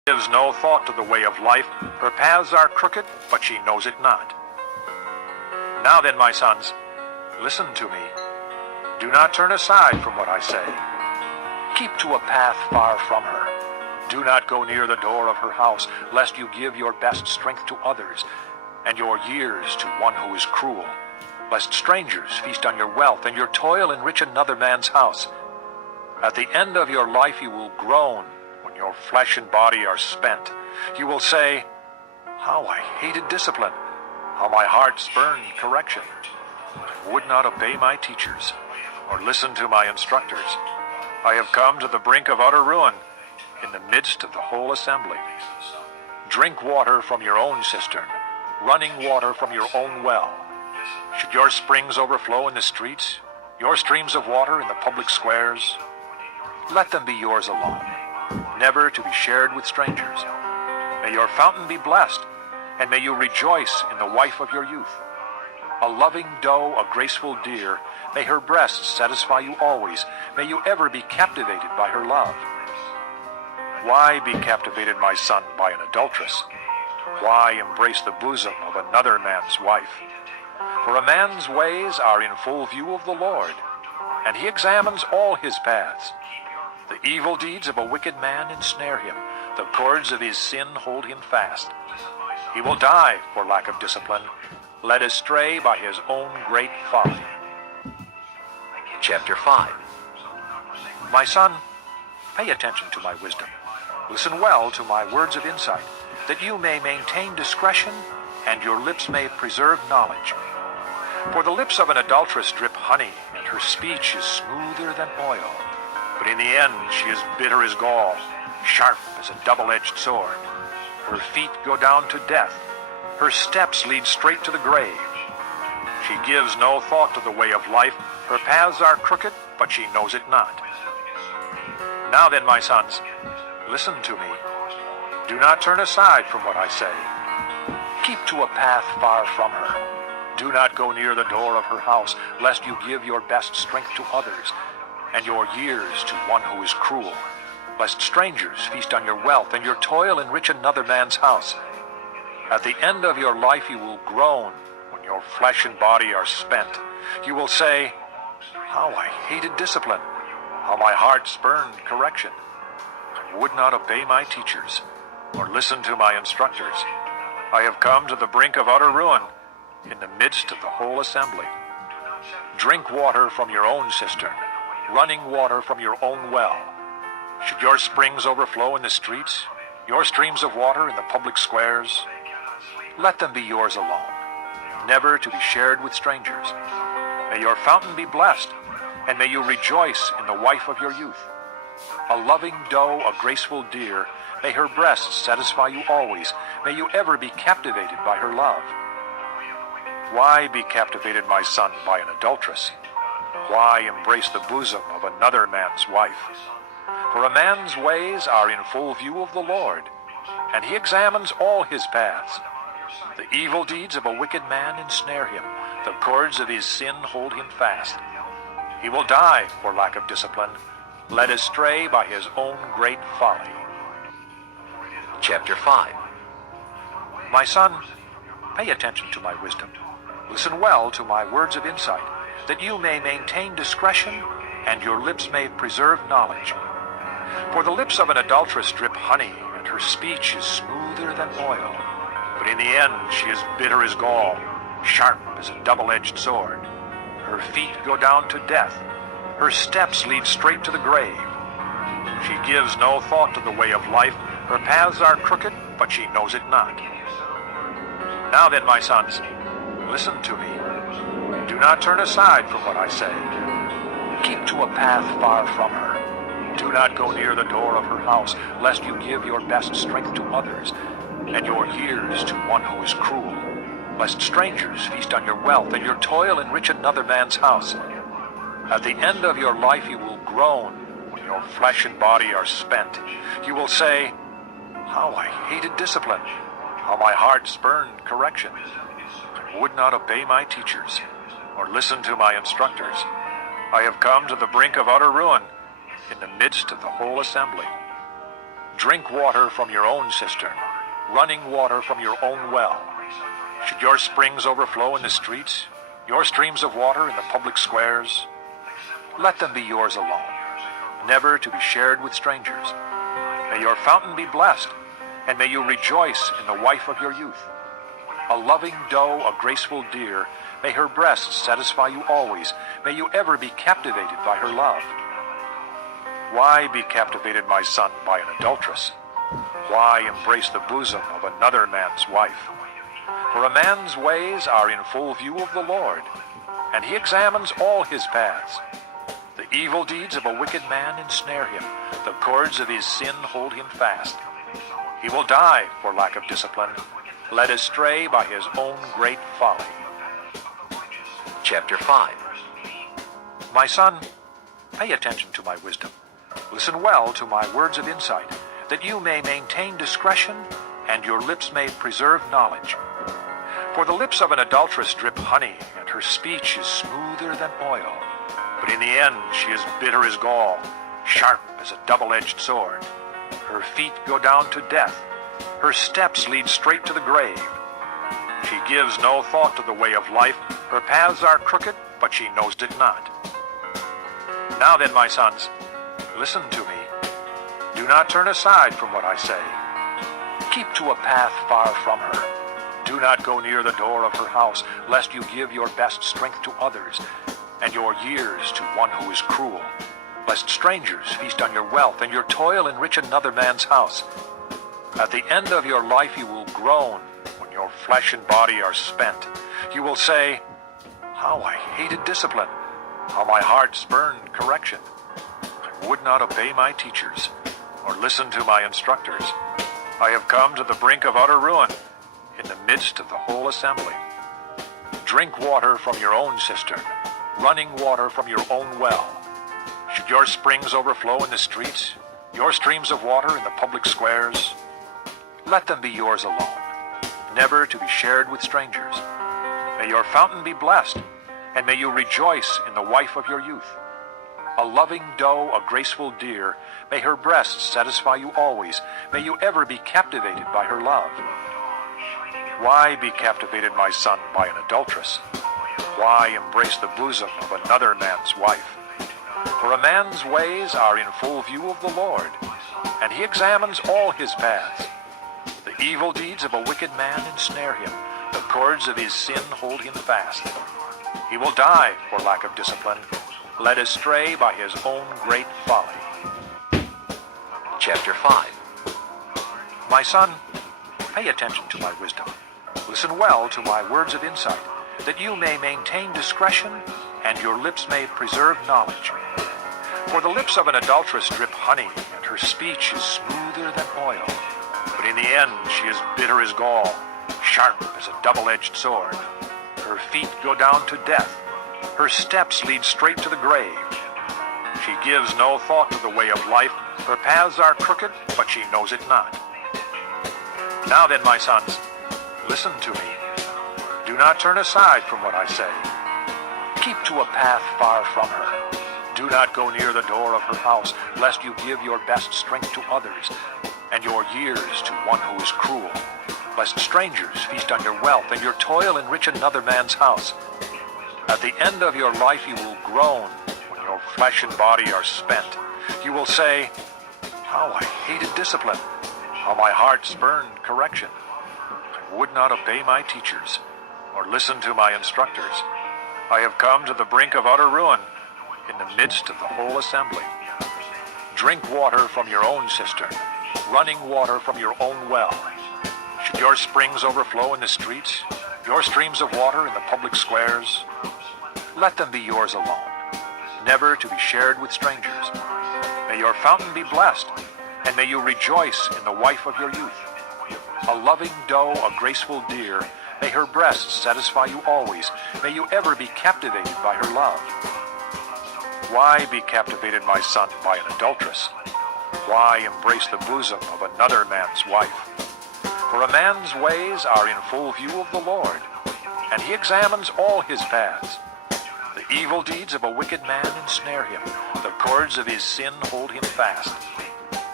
Gives no thought to the way of life. Her paths are crooked, but she knows it not. Now then, my sons, listen to me. Do not turn aside from what I say. Keep to a path far from her. Do not go near the door of her house, lest you give your best strength to others, and your years to one who is cruel, lest strangers feast on your wealth, and your toil enrich another man's house. At the end of your life you will groan, when your flesh and body are spent. You will say, "How I hated discipline, how my heart spurned correction. I would not obey my teachers, or listen to my instructors. I have come to the brink of utter ruin, in the midst of the whole assembly. Drink water from your own cistern, running water from your own well. Should your springs overflow in the streets, your streams of water in the public squares? Let them be yours alone, never to be shared with strangers. May your fountain be blessed, and may you rejoice in the wife of your youth. A loving doe, a graceful deer, may her breasts satisfy you always. May you ever be captivated by her love. Why be captivated, my son, by an adulteress? Why embrace the bosom of another man's wife? For a man's ways are in full view of the Lord, and he examines all his paths. The evil deeds of a wicked man ensnare him. The cords of his sin hold him fast. He will die for lack of discipline, led astray by his own great folly." Chapter 5. My son, pay attention to my wisdom. Listen well to my words of insight, that you may maintain discretion and your lips may preserve knowledge. For the lips of an adulteress drip honey, and her speech is smoother than oil. But in the end she is bitter as gall, sharp as a double-edged sword. Her feet go down to death. Her steps lead straight to the grave. She gives no thought to the way of life. Her paths are crooked, but she knows it not. Now then, my sons, listen to me. Do not turn aside from what I say. Keep to a path far from her. Do not go near the door of her house, lest you give your best strength to others, and your years to one who is cruel, lest strangers feast on your wealth, and your toil enrich another man's house. At the end of your life you will groan, when your flesh and body are spent. You will say, "How I hated discipline, how my heart spurned correction. I would not obey my teachers, or listen to my instructors. I have come to the brink of utter ruin, in the midst of the whole assembly. Drink water from your own cistern, running water from your own well. Should your springs overflow in the streets, your streams of water in the public squares? Let them be yours alone, never to be shared with strangers. May your fountain be blessed, and may you rejoice in the wife of your youth. A loving doe, a graceful deer, may her breasts satisfy you always. May you ever be captivated by her love. Why be captivated, my son, by an adulteress? Why embrace the bosom of another man's wife? For a man's ways are in full view of the Lord, and he examines all his paths. The evil deeds of a wicked man ensnare him. The cords of his sin hold him fast. He will die for lack of discipline, led astray by his own great folly. Chapter 5. My son, pay attention to my wisdom. Listen well to my words of insight, that you may maintain discretion and your lips may preserve knowledge. For the lips of an adulteress drip honey, and her speech is smoother than oil. But in the end she is bitter as gall, sharp as a double-edged sword. Her feet go down to death. Her steps lead straight to the grave. She gives no thought to the way of life. Her paths are crooked, but she knows it not. Now then, my sons, listen to me. Do not turn aside from what I say. Keep to a path far from her. Do not go near the door of her house, lest you give your best strength to others, and your years to one who is cruel, lest strangers feast on your wealth, and your toil enrich another man's house. At the end of your life you will groan, when your flesh and body are spent. You will say, "How I hated discipline, how my heart spurned correction. I would not obey my teachers, or listen to my instructors. I have come to the brink of utter ruin, in the midst of the whole assembly. Drink water from your own cistern, running water from your own well. Should your springs overflow in the streets, your streams of water in the public squares? Let them be yours alone, never to be shared with strangers. May your fountain be blessed, and may you rejoice in the wife of your youth. A loving doe, a graceful deer, may her breasts satisfy you always. May you ever be captivated by her love. Why be captivated, my son, by an adulteress? Why embrace the bosom of another man's wife? For a man's ways are in full view of the Lord, and he examines all his paths. The evil deeds of a wicked man ensnare him. The cords of his sin hold him fast. He will die for lack of discipline, led astray by his own great folly. Chapter 5. My son, pay attention to my wisdom. Listen well to my words of insight, that you may maintain discretion and your lips may preserve knowledge. For the lips of an adulteress drip honey, and her speech is smoother than oil. But in the end she is bitter as gall, sharp as a double-edged sword. Her feet go down to death. Her steps lead straight to the grave. She gives no thought to the way of life. Her paths are crooked, but she knows it not. Now then, my sons, listen to me. Do not turn aside from what I say. Keep to a path far from her. Do not go near the door of her house, lest you give your best strength to others, and your years to one who is cruel, lest strangers feast on your wealth, and your toil enrich another man's house. At the end of your life you will groan when your flesh and body are spent. You will say, "How I hated discipline, how my heart spurned correction. I would not obey my teachers, or listen to my instructors. I have come to the brink of utter ruin, in the midst of the whole assembly. Drink water from your own cistern, running water from your own well. Should your springs overflow in the streets, your streams of water in the public squares? Let them be yours alone, never to be shared with strangers. May your fountain be blessed, and may you rejoice in the wife of your youth. A loving doe, a graceful deer, may her breasts satisfy you always. May you ever be captivated by her love. Why be captivated, my son, by an adulteress? Why embrace the bosom of another man's wife? For a man's ways are in full view of the Lord, and he examines all his paths. The evil deeds of a wicked man ensnare him. The cords of his sin hold him fast. He will die for lack of discipline, led astray by his own great folly. Chapter 5. My son, pay attention to my wisdom. Listen well to my words of insight, that you may maintain discretion and your lips may preserve knowledge. For the lips of an adulteress drip honey, and her speech is smoother than oil. But in the end she is bitter as gall, sharp as a double-edged sword. Her feet go down to death. Her steps lead straight to the grave. She gives no thought to the way of life. Her paths are crooked, but she knows it not. Now then, my sons, listen to me. Do not turn aside from what I say. Keep to a path far from her. Do not go near the door of her house, lest you give your best strength to others, and your years to one who is cruel, lest strangers feast on your wealth, and your toil enrich another man's house. At the end of your life you will groan when your flesh and body are spent. You will say, "How I hated discipline, how my heart spurned correction. I would not obey my teachers, or listen to my instructors. I have come to the brink of utter ruin, in the midst of the whole assembly. Drink water from your own cistern, running water from your own well. Should your springs overflow in the streets, your streams of water in the public squares? Let them be yours alone, never to be shared with strangers. May your fountain be blessed, and may you rejoice in the wife of your youth. A loving doe, a graceful deer, may her breasts satisfy you always. May you ever be captivated by her love. Why be captivated, my son, by an adulteress? Why embrace the bosom of another man's wife? For a man's ways are in full view of the Lord, and he examines all his paths. The evil deeds of a wicked man ensnare him. The cords of his sin hold him fast.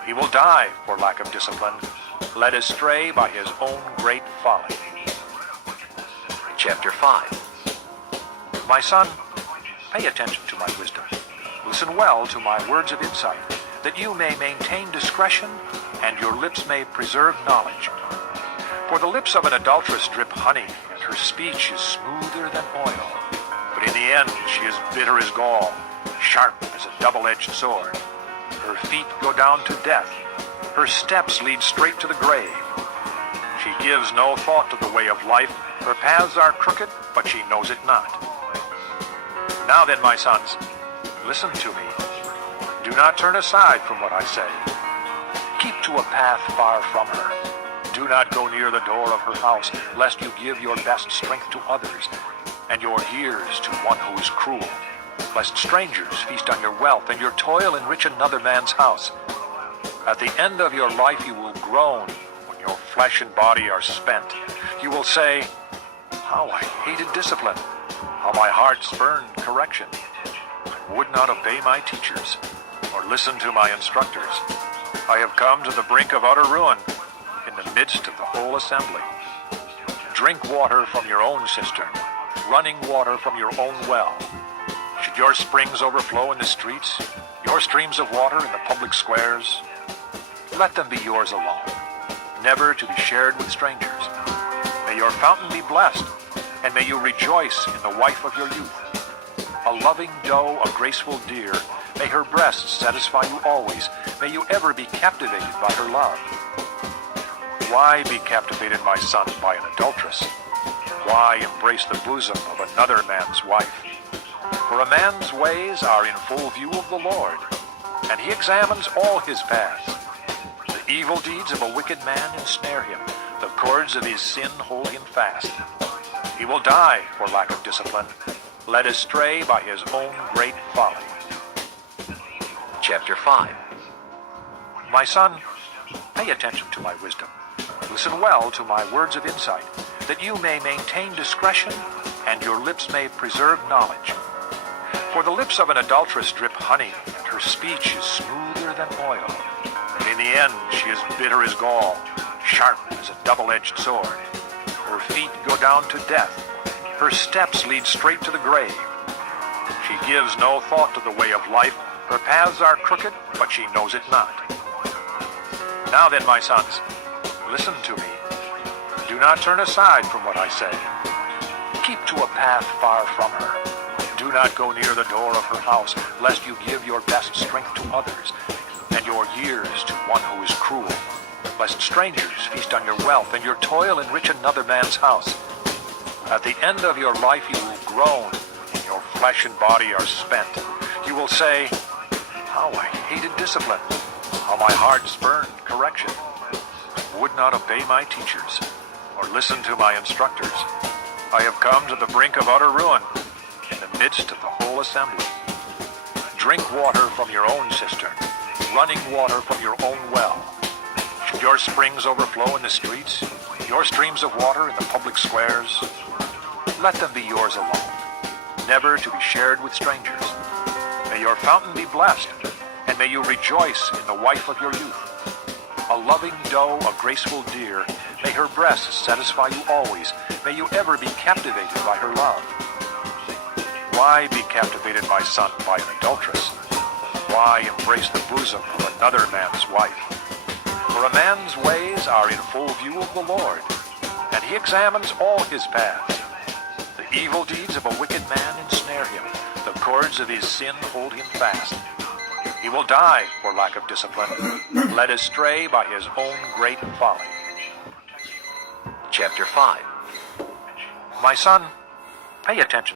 He will die for lack of discipline, led astray by his own great folly. Chapter 5. My son, pay attention to my wisdom. Listen well to my words of insight, that you may maintain discretion and your lips may preserve knowledge. For the lips of an adulteress drip honey, and her speech is smoother than oil. But in the end she is bitter as gall, sharp as a double-edged sword. Her feet go down to death. Her steps lead straight to the grave. She gives no thought to the way of life. Her paths are crooked, but she knows it not. Now then, my sons, listen to me. Do not turn aside from what I say. Keep to a path far from her. Do not go near the door of her house, lest you give your best strength to others, and your years to one who is cruel, lest strangers feast on your wealth, and your toil enrich another man's house. At the end of your life you will groan when your flesh and body are spent. You will say, "How I hated discipline, how my heart spurned correction. I would not obey my teachers, or listen to my instructors. I have come to the brink of utter ruin, in the midst of the whole assembly. Drink water from your own cistern, running water from your own well. Should your springs overflow in the streets, your streams of water in the public squares? Let them be yours alone, never to be shared with strangers. May your fountain be blessed, and may you rejoice in the wife of your youth. A loving doe, a graceful deer, may her breasts satisfy you always. May you ever be captivated by her love. Why be captivated, my son, by an adulteress? Why embrace the bosom of another man's wife? For a man's ways are in full view of the Lord, and he examines all his paths. The evil deeds of a wicked man ensnare him. The cords of his sin hold him fast. He will die for lack of discipline, led astray by his own great folly. Chapter 5. My son, pay attention to my wisdom. Listen well to my words of insight, that you may maintain discretion and your lips may preserve knowledge. For the lips of an adulteress drip honey, and her speech is smoother than oil. But in the end she is bitter as gall, sharp as a double-edged sword. Her feet go down to death. Her steps lead straight to the grave. She gives no thought to the way of life. Her paths are crooked, but she knows it not. Now then, my sons, listen to me. Do not turn aside from what I say. Keep to a path far from her. Do not go near the door of her house, lest you give your best strength to others, and your years to one who is cruel, lest strangers feast on your wealth, and your toil enrich another man's house. At the end of your life you will groan, when your flesh and body are spent. You will say, "How I hated discipline, how my heart spurned correction. I would not obey my teachers, or listen to my instructors. I have come to the brink of utter ruin, in the midst of the whole assembly. Drink water from your own cistern, running water from your own well. Should your springs overflow in the streets, your streams of water in the public squares? Let them be yours alone, never to be shared with strangers. May your fountain be blessed, and may you rejoice in the wife of your youth. A loving doe, a graceful deer, may her breasts satisfy you always. May you ever be captivated by her love. Why be captivated, my son, by an adulteress? Why embrace the bosom of another man's wife? For a man's ways are in full view of the Lord, and he examines all his paths. The evil deeds of a wicked man ensnare him. The cords of his sin hold him fast. He will die for lack of discipline, led astray by his own great folly. Chapter 5. My son, pay attention